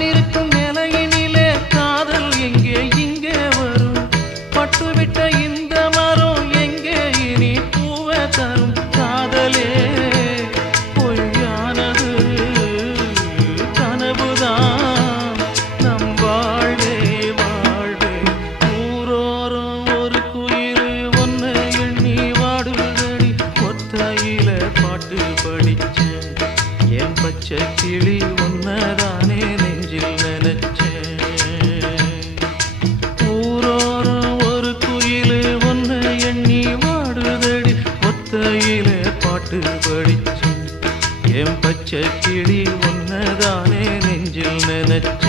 நான் இருக்கும் நிலையினிலே காதல் எங்கே இங்கே வரும் பட்டுவிட்ட இந்த மரம் எங்கே இனி பூவை தரும் காதலே பொய்யானது கனவுதான் நம் வாழ்வே வாழ்வே ஊரோரம் ஒரு குயில் ஒன்னை எண்ணி வாடுதடி ஒத்தையில பாட்டு படிச்சேன் என் பச்சை கிளி ஒன்னதானே நெஞ்சில் நினைச்சேன் ஊரோரம் ஒரு குயில் ஒன்னை எண்ணி வாடுதடி ஒத்தையில பாட்டு படிச்சேன் என் பச்சை கிளி ஒன்னதானே நெஞ்சில் நினைச்சேன்